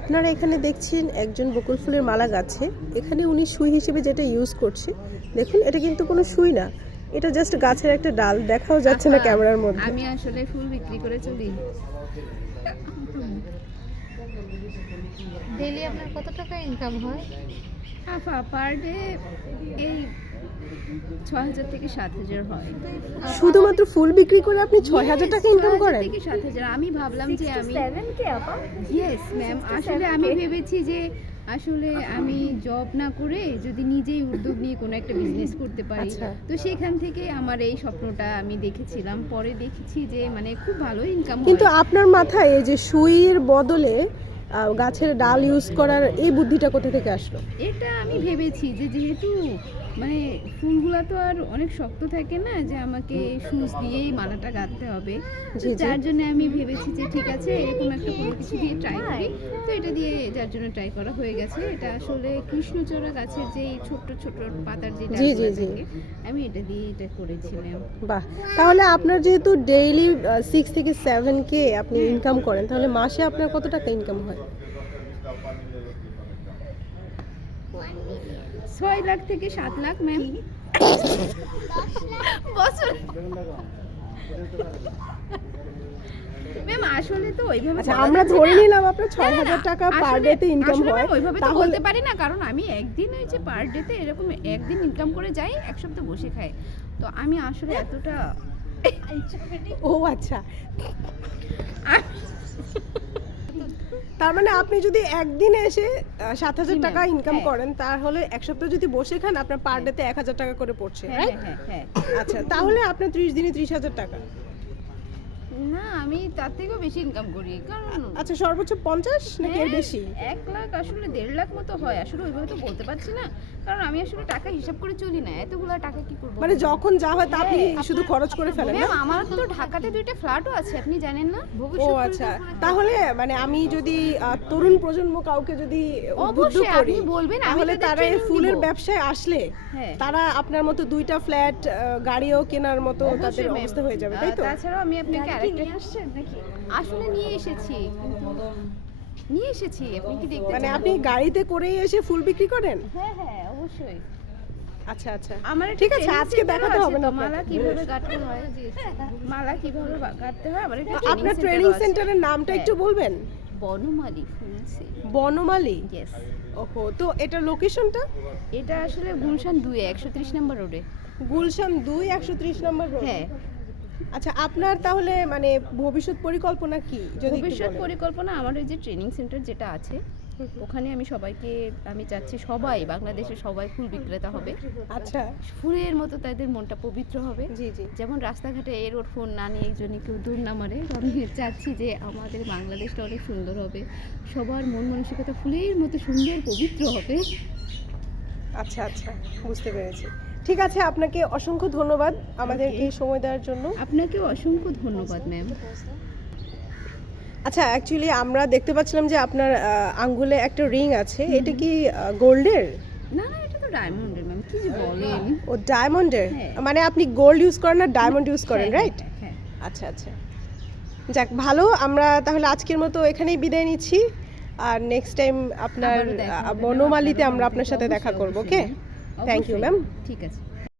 আপনারা এখানে দেখছেন একজন বকুল ফুলের মালা গাছে। এখানে উনি সুই হিসেবে যেটা ইউজ করছে, দেখুন এটা কিন্তু কোনো সুই না, এটা জাস্ট গাছের একটা ডাল, দেখাও যাচ্ছে না ক্যামেরার মধ্যে। আমি আসলে ফুল বিক্রি করে চলি। ডেইলি আপনার কত টাকা ইনকাম হয়? পার ডে এই ৬,০০০ থেকে ৭,০০০ হয়। শুধুমাত্র ফুল বিক্রি করে আপনি ৬,০০০ টাকা ইনকাম করেন? ৬,০০০ থেকে ৭,০০০। আমি ভাবলাম যে আমি 7K আপা? ইয়েস ম্যাম, আসলে আমি ভেবেছি যে আসলে আমি জব না করে যদি নিজেই উদ্যোগ নিয়ে কোনো একটা বিজনেস করতে পারি, আচ্ছা। তো সেখান থেকে আমার এই স্বপ্নটা আমি দেখেছিলাম। পরে দেখেছি যে মানে খুব ভালো ইনকাম হয়। কিন্তু আপনার মাথায় এই যে সুইয়ের বদলে গাছের ডাল ইউজ করার এই বুদ্ধিটা কোথা থেকে আসলো? এটা আমি ভেবেছি যে যেহেতু মানে ফুলগুলা তো আর অনেক শক্ত থাকে না, যে আমাকে সুচ দিয়েই মালাটা গাঁথতে হবে। জি, জি। যার জন্য আমি ভেবেছি যে ঠিক আছে এরকম একটা কোনো কিছু দিয়ে ট্রাই করি। তো এটা দিয়ে যার জন্য ট্রাই করা হয়ে গেছে। এটা আসলে কৃষ্ণচূড়া গাছের যেই ছোট ছোট পাতার যে জি, জি, ডালগুলো জি। থাকে, আমি এটা দিয়ে এটা করেছি ম্যাম। বাহ, তাহলে আপনার যেহেতু ডেইলি 6 থেকে 7K আপনি ইনকাম করেন, তাহলে মাসে আপনার কত টাকা ইনকাম হয়? ৬ লাখ থেকে ৭ লাখ ম্যাম। বছর ম্যাম আসলে তো ওইভাবে আচ্ছা, বলা আমরা যাচ্ছে ধরে না। নিলাম আপনার না, ৬,০০০ টাকা পার আসলে- ডেতে ইনকাম আসলে হয়, ম্যাম ওইভাবে তো তাহলে বলতে পারি না, কারণ আমি একদিন ওই যে পার ডেতে এরকম একদিন ইনকাম করে যাই, এক সপ্তাহ বসে খাই। তো আমি আসলে এতটা ও আচ্ছা, তার মানে আপনি যদি একদিনে এসে ৭,০০০ জি, টাকা ম্যাম, ইনকাম হ্যাঁ। করেন, তাহলে এক সপ্তাহ যদি বসে খান আপনার পার ডেতে ১,০০০ টাকা করে পড়ছে, হ্যাঁ রাইট? হ্যাঁ হ্যাঁ। আচ্ছা, তাহলে আপনার 30 দিনে 30,০০০ টাকা। না, আমি তার থেকেও বেশি ইনকাম করি, কারণ আচ্ছা, সর্বোচ্চ ৫০ নাকি এর হ্যাঁ, বেশি? ১ লাখ আসলে ১.৫ লাখ মতো হয়। আসলে ওইভাবে তো বলতে পারছি না, কারণ আমি আসলে টাকা হিসাব করে চলি না। এতগুলা টাকা কি করব? মানে যখন যা হয় তা আপনি হ্যাঁ। শুধু খরচ করে ফেলেন না? ম্যাম আমার তো ঢাকাতে 2টা ফ্ল্যাটও আছে, আপনি জানেন না? ও আচ্ছা, তাহলে মানে আমি যদি তরুণ প্রজন্ম কাউকে যদি উদ্বুদ্ধ অবশ্যই করি, আপনি বলবেন, আমি তাহলে তাদের তারা এই training ফুলের দিব। ব্যবসায় আসলে হ্যাঁ। তারা আপনার মতো 2টা ফ্ল্যাট, গাড়িও কেনার মতো তাদের অবশ্যই ম্যাম। অবস্থা হয়ে যাবে, তাই তো? তাছাড়াও আমি আপনাকে আরেকটা আসছেন নাকি? আসলে নিয়ে এসেছি, আপনি কি দেখতে মানে চান? আপনি গাড়িতে করেই এসে ফুল বিক্রি করেন? হ্যাঁ হ্যাঁ অবশ্যই। আচ্ছা আচ্ছা, আমার ঠিক আছে, আজকে দেখাতে হবে না মালা আপনাকে। কিভাবে কাটতে হয়, মালা কিভাবে কাটতে হয় আমার একটা আপনার ট্রেনিং সেন্টারের নামটা হ্যাঁ। একটু বলবেন? বনমালী ফুল সেল। বনমালী? ইয়েস। ওহো, তো এটার লোকেশনটা? এটা আসলে গুলশান 2 130 নম্বর রোডে। গুলশান 2 130 নম্বর রোড। হ্যাঁ। আচ্ছা, আপনার তাহলে মানে ভবিষ্যৎ পরিকল্পনা কি যদি একটু ভবিষ্যৎ বলেন? পরিকল্পনা আমার ওই যে ট্রেনিং সেন্টার যেটা আছে, ওখানে আমি সবাইকে আমি চাচ্ছি সবাই বাংলাদেশের সবাই ফুল বিক্রেতা হবে। আচ্ছা, ফুলের মতো তাদের মনটা পবিত্র হবে। জি জি। যেমন রাস্তাঘাটে এর ওর ফোন না নিয়ে একজনে কেউ দূর না মারে, আমি চাচ্ছি যে আমাদের বাংলাদেশটা অনেক সুন্দর হবে, সবার মন মানসিকতা ফুলের মতো সুন্দর পবিত্র হবে। আচ্ছা আচ্ছা, বুঝতে পেরেছি। ঠিক আছে, আপনাকে অসংখ্য ধন্যবাদ আমাদেরকে এই সময় দেওয়ার জন্য। আপনাকেও অসংখ্য ধন্যবাদ ম্যাম। আচ্ছা, অ্যাকচুয়ালি আমরা দেখতে পাচ্ছিলাম যে আপনার আঙ্গুলে একটা রিং আছে, এটা কি গোল্ডের? না না, এটা তো ডায়মন্ডের ম্যাম, কি যে বলেন। ও ডায়মন্ডের? হ্যাঁ। মানে আপনি গোল্ড ইউজ করেন না ডায়মন্ড ইউজ করেন, হ্যাঁ, রাইট? হ্যাঁ, হ্যাঁ। আচ্ছা আচ্ছা, যাক ভালো। আমরা তাহলে আজকের মতো এখানেই বিদায় নিচ্ছি, আর নেক্সট টাইম আপনার আবারও দেখা হবে, বনমালীতে আপনারও আমরা আপনার সাথে দেখা অবশ্যই, করব, অবশ্যই ওকে? ম্যাম। থ্যাংক ইউ অবশ্যই। ম্যাম। ঠিক আছে।